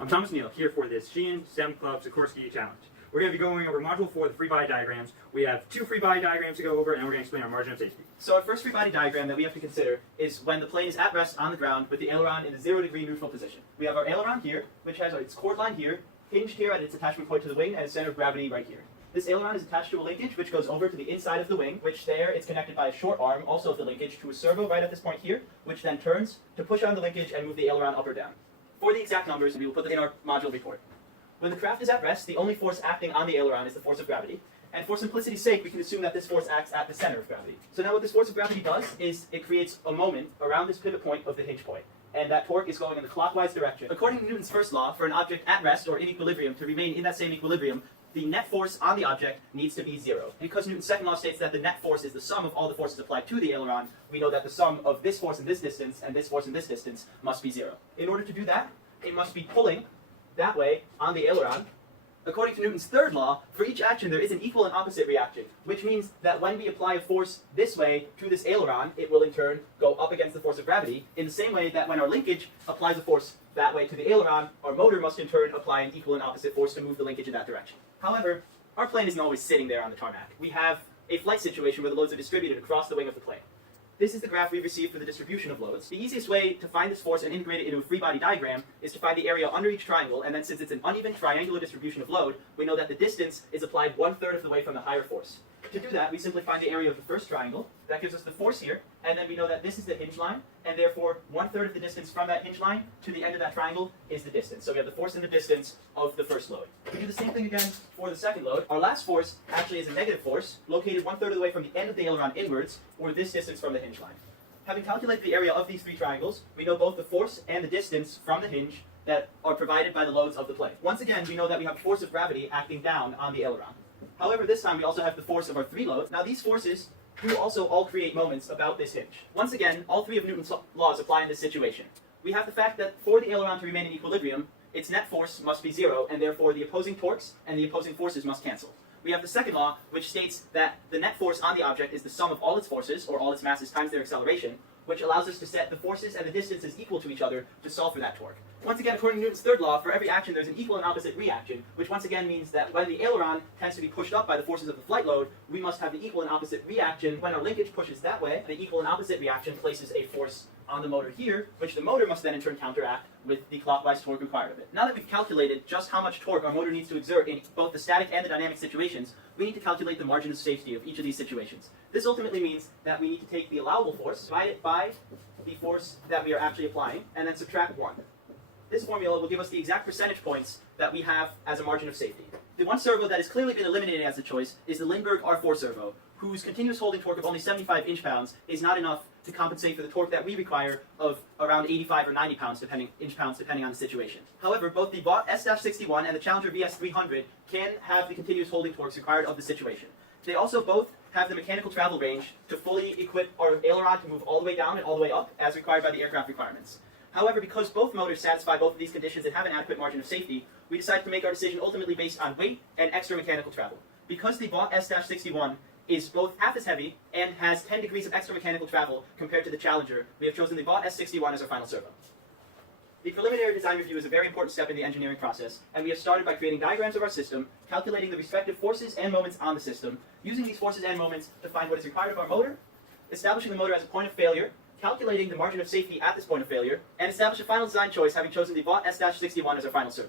I'm Thomas Neal here for this Sheehan STEM Sikorsky Challenge. We're going to be going over Module 4, the free body diagrams. We have 2 free body diagrams to go over, and we're going to explain our margin of safety. So our first free body diagram that we have to consider is when the plane is at rest on the ground with the aileron in a 0-degree neutral position. We have our aileron here, which has its chord line here, hinged here at its attachment point to the wing, and its center of gravity right here. This aileron is attached to a linkage which goes over to the inside of the wing, which there it's connected by a short arm, also of the linkage, to a servo right at this point here, which then turns to push on the linkage and move the aileron up or down. For the exact numbers, we will put them in our module report. When the craft is at rest, the only force acting on the aileron is the force of gravity. And for simplicity's sake, we can assume that this force acts at the center of gravity. So now what this force of gravity does is it creates a moment around this pivot point of the hinge point. And that torque is going in the clockwise direction. According to Newton's first law, for an object at rest or in equilibrium to remain in that same equilibrium, the net force on the object needs to be 0. Because Newton's second law states that the net force is the sum of all the forces applied to the aileron, we know that the sum of this force in this distance and this force in this distance must be 0. In order to do that, it must be pulling that way on the aileron. According to Newton's third law, for each action there is an equal and opposite reaction, which means that when we apply a force this way to this aileron, it will in turn go up against the force of gravity, in the same way that when our linkage applies a force that way to the aileron, our motor must in turn apply an equal and opposite force to move the linkage in that direction. However, our plane isn't always sitting there on the tarmac. We have a flight situation where the loads are distributed across the wing of the plane. This is the graph we received for the distribution of loads. The easiest way to find this force and integrate it into a free body diagram is to find the area under each triangle, and then since it's an uneven triangular distribution of load, we know that the distance is applied 1/3 of the way from the higher force. To do that, we simply find the area of the first triangle. That gives us the force here, and then we know that this is the hinge line, and therefore 1/3 of the distance from that hinge line to the end of that triangle is the distance. So we have the force and the distance of the first load. We do the same thing again for the second load. Our last force actually is a negative force, located 1/3 of the way from the end of the aileron inwards, or this distance from the hinge line. Having calculated the area of these 3 triangles, we know both the force and the distance from the hinge that are provided by the loads of the plane. Once again, we know that we have force of gravity acting down on the aileron. However, this time we also have the force of our 3 loads. Now these forces do also all create moments about this hinge. Once again, all 3 of Newton's laws apply in this situation. We have the fact that for the aileron to remain in equilibrium, its net force must be 0, and therefore the opposing torques and the opposing forces must cancel. We have the second law, which states that the net force on the object is the sum of all its forces, or all its masses times their acceleration, which allows us to set the forces and the distances equal to each other to solve for that torque. Once again, according to Newton's third law, for every action there's an equal and opposite reaction, which once again means that when the aileron tends to be pushed up by the forces of the flight load, we must have the equal and opposite reaction. When our linkage pushes that way, the equal and opposite reaction places a force on the motor here, which the motor must then in turn counteract with the clockwise torque required of it. Now that we've calculated just how much torque our motor needs to exert in both the static and the dynamic situations, we need to calculate the margin of safety of each of these situations. This ultimately means that we need to take the allowable force, divide it by the force that we are actually applying, and then subtract 1. This formula will give us the exact percentage points that we have as a margin of safety. The one servo that has clearly been eliminated as a choice is the Lindbergh R4 servo, whose continuous holding torque of only 75 inch-pounds is not enough to compensate for the torque that we require of around 85 or 90 pounds, inch-pounds, depending on the situation. However, both the Bod S-61 and the Challenger VS300 can have the continuous holding torques required of the situation. They also both have the mechanical travel range to fully equip our aileron to move all the way down and all the way up, as required by the aircraft requirements. However, because both motors satisfy both of these conditions and have an adequate margin of safety, we decided to make our decision ultimately based on weight and extra mechanical travel. Because the Bod S-61 is both half as heavy and has 10 degrees of extra mechanical travel compared to the Challenger, we have chosen the Bod S-61 as our final servo. The preliminary design review is a very important step in the engineering process, and we have started by creating diagrams of our system, calculating the respective forces and moments on the system, using these forces and moments to find what is required of our motor, establishing the motor as a point of failure, calculating the margin of safety at this point of failure, and establish a final design choice having chosen the Bod S-61 as our final servo.